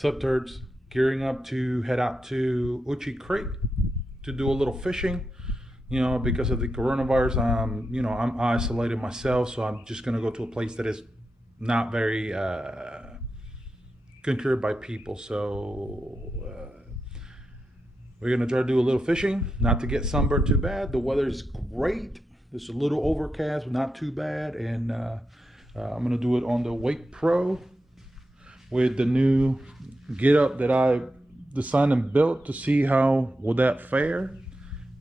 Sup turds, gearing up to head out to Uchi Creek to do a little fishing. Because of the coronavirus, I'm isolated myself, so I'm just gonna go to a place that is not very concurred by people. So we're gonna try to do a little fishing, not to get sunburned too bad. The weather is great. It's a little overcast, but not too bad. And I'm gonna do it on the Wake Pro with the new get up that I designed and built to see how will that fare.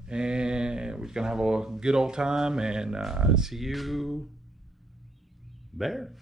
And we're gonna have a good old time, and see you there.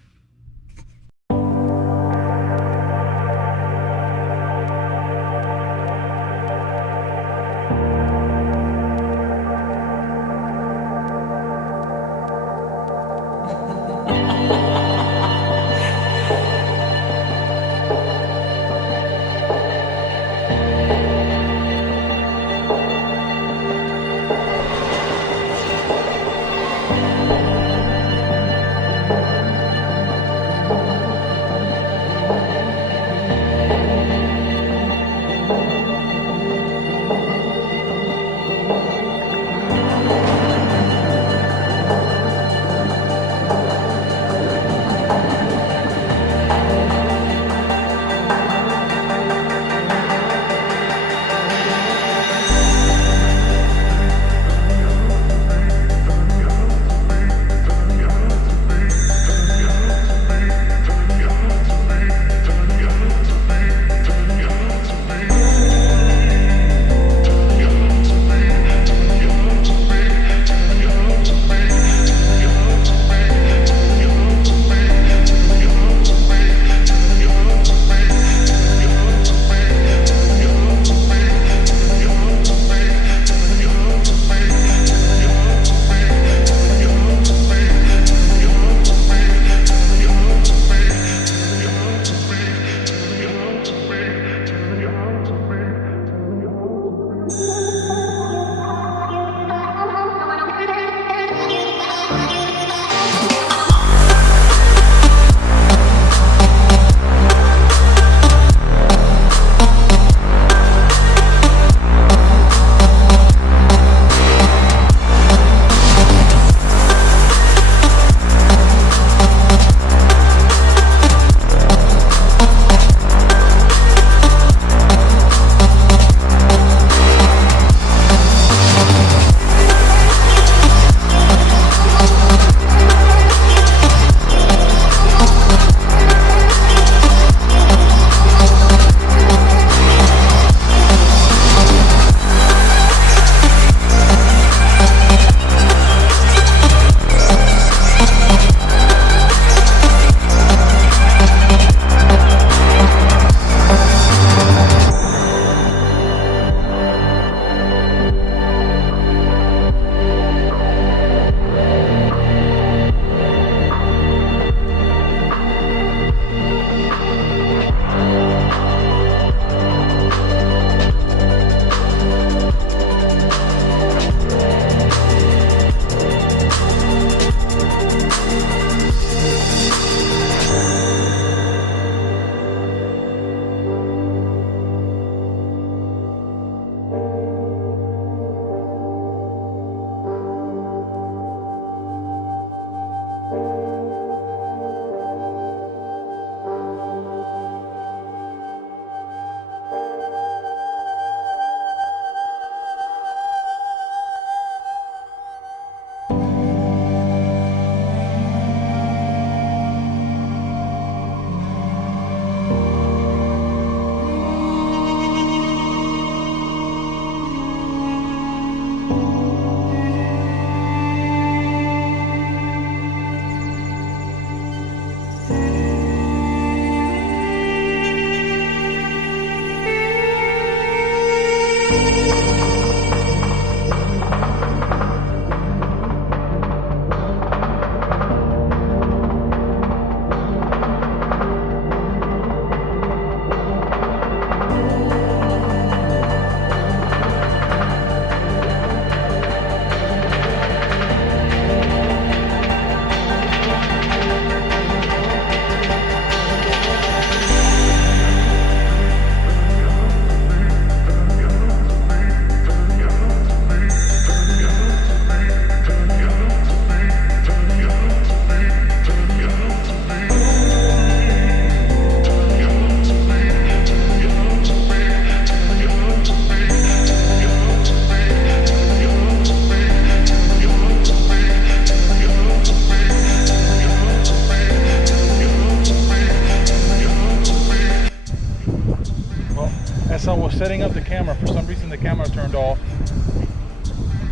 as I was setting up the camera, for some reason the camera turned off.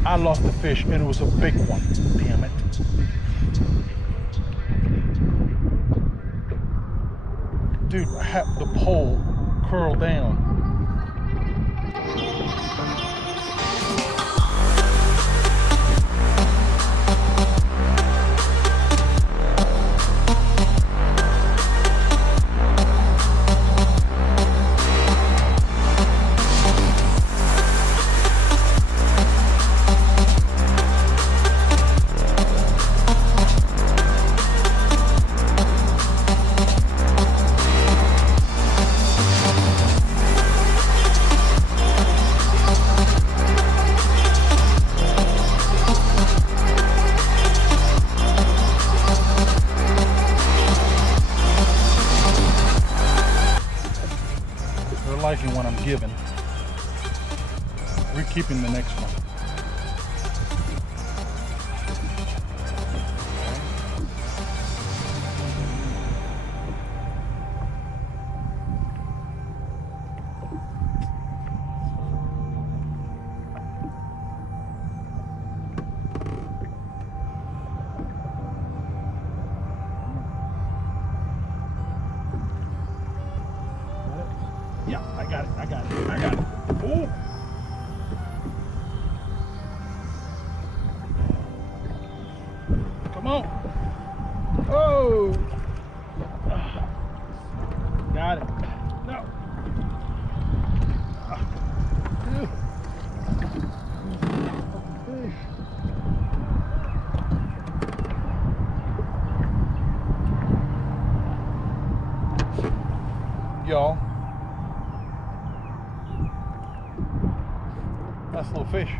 I lost the fish, and it was a big one. Damn it. Dude, I had the pole curled down. Liking what I'm giving. We're keeping the next one. Yeah, I got it. Oh! Come on. Oh! Got it. No. Y'all. Nice little fish.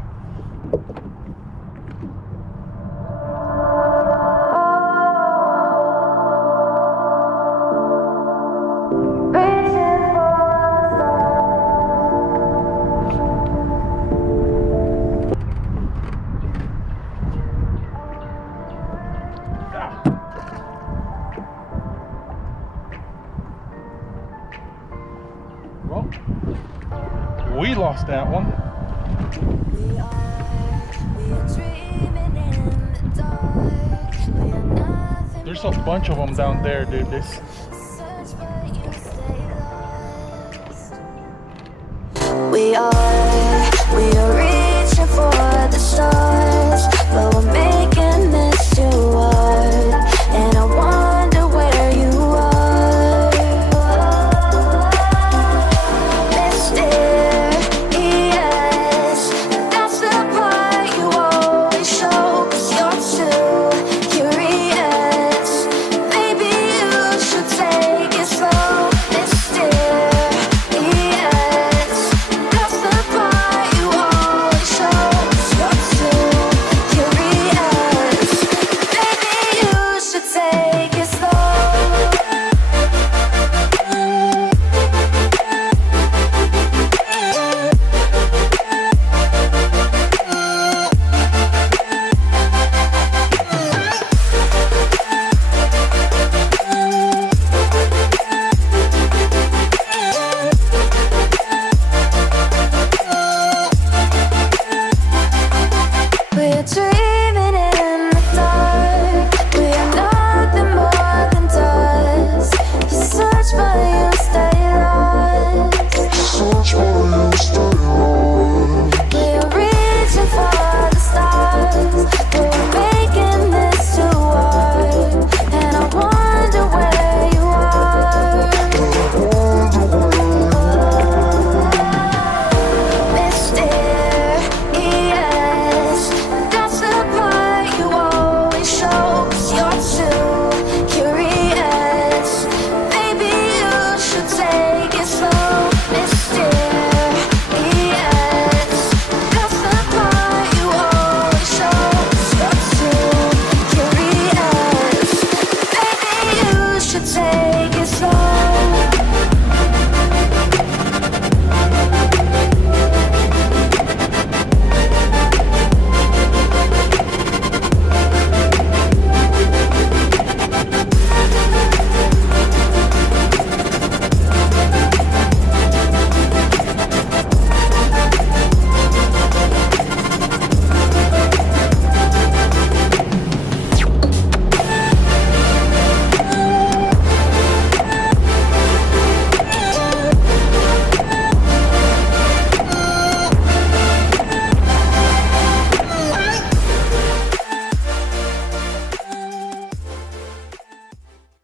Well, we lost that one. There's a bunch of them down there, dude. We are reaching for the stars, but we're making this too hard, and I wonder where you are. Mysterious, that's the part you always show, 'cause you're too curious. Maybe you should take it slow. Mysterious, that's the part you always show, 'cause you're too curious. Maybe you should take it slow. We're dreaming in the dark. We are nothing more than dust. You search but you stay lost. We are reaching for the stars, but we're making this too hard, and I wonder where you are. Mysterious, that's the part you always show, 'cause you're too curious. Maybe you should take it slow. Mysterious, that's the part you always show, 'cause you're too curious. Maybe you should take it slow.